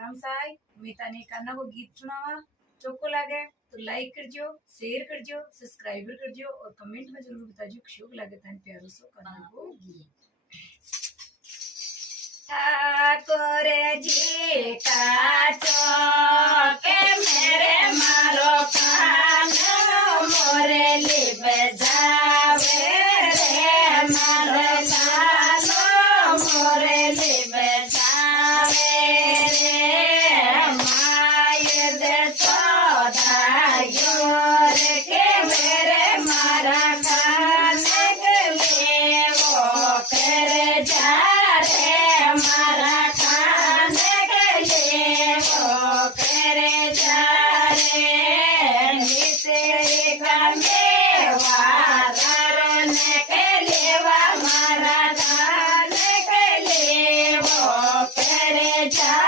programme से आई मैं तने काना को गीत सुनावा चोको लागे तो लाइक करजो शेयर करजो सब्सक्राइबर करजो और कमेंट में जरूर बताजो कि शौक लागे तने प्यारो सो काना को गीत ठाकुर जी का चौके मेरे मारो कान मोरली बजावे रे मारो कानो मोरली बजावे रे माय दे सौदायो रे के मेरे मारा कान गले वो कर जा रे मारा कान गले वो कर जा रे निसे गमे वारण के लेवा मारा कान गले वो कर जा